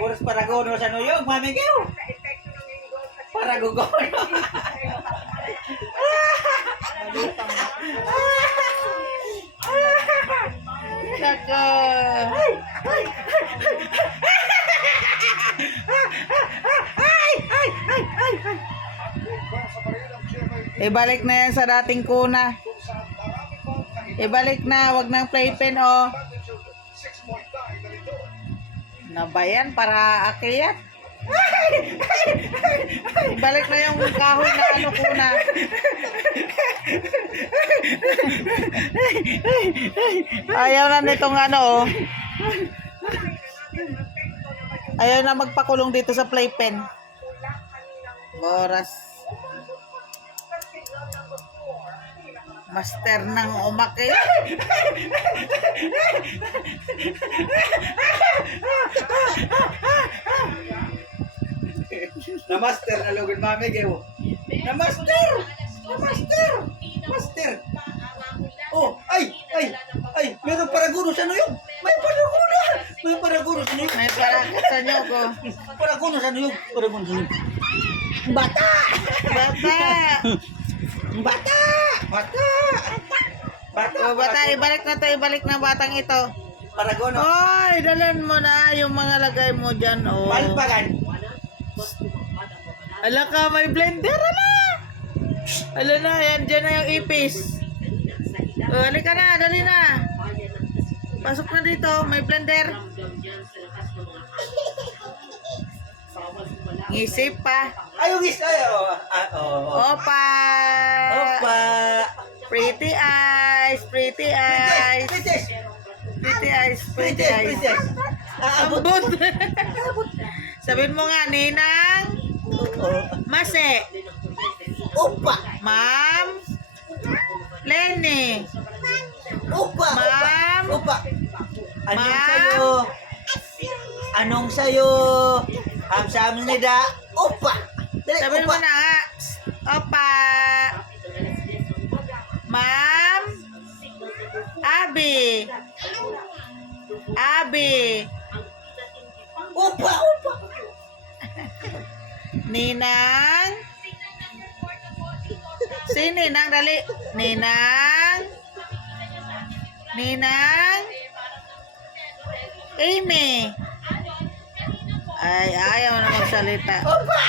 Puros paragono sa Nuyog, mami kayo. Paragogono. Nako. Ibalik na yan sa dating kuna. Ibalik na, wag nang playpen oh. Nabayan para akyat. Ibalik na yung kahoy na ano kuna. Ayaw na nitong ano oh. Ayaw na magpakulong dito sa playpen. Oras. Master ng umakit. na master na lugod mami kayo. Na master! May paraguno sa nuyog. May paraguno sa nuyog ko. Paraguno sa nuyog. Paraguno sa nuyog. Bata! Bata! Bata! Bata! Bata! Oh, bata, ibalik na to, ibalik na batang ito. Paragono. Oy, dalan mo na yung mga lagay mo dyan, oh. Palpagan. Ala ka, may blender, ala! Ala na, yan, dyan na yung ipis. Oh, halika na, dali na. Pasok na dito, may blender. Ngisip pa. Ay, yung isa. Oh, ah, oh. Opa! Opa. Pretty eyes, pretty eyes. Princess. Pretty eyes, pretty eyes. Princess. Ambot. Sabihin mo nga, Ninang, Oh. Mase, Opa. Ma'am, Lenny, Anong Ma'am. sayo? Anong sayo? Amin nida. Opa. Dali, sabihin mo opa. na nga, Opa, Ma'am, Abi, Abi, Opa. Opa. Ninang, si Ninang, dali, Ninang, Ninang, Amy, ay, ayaw na magsalita. Opa.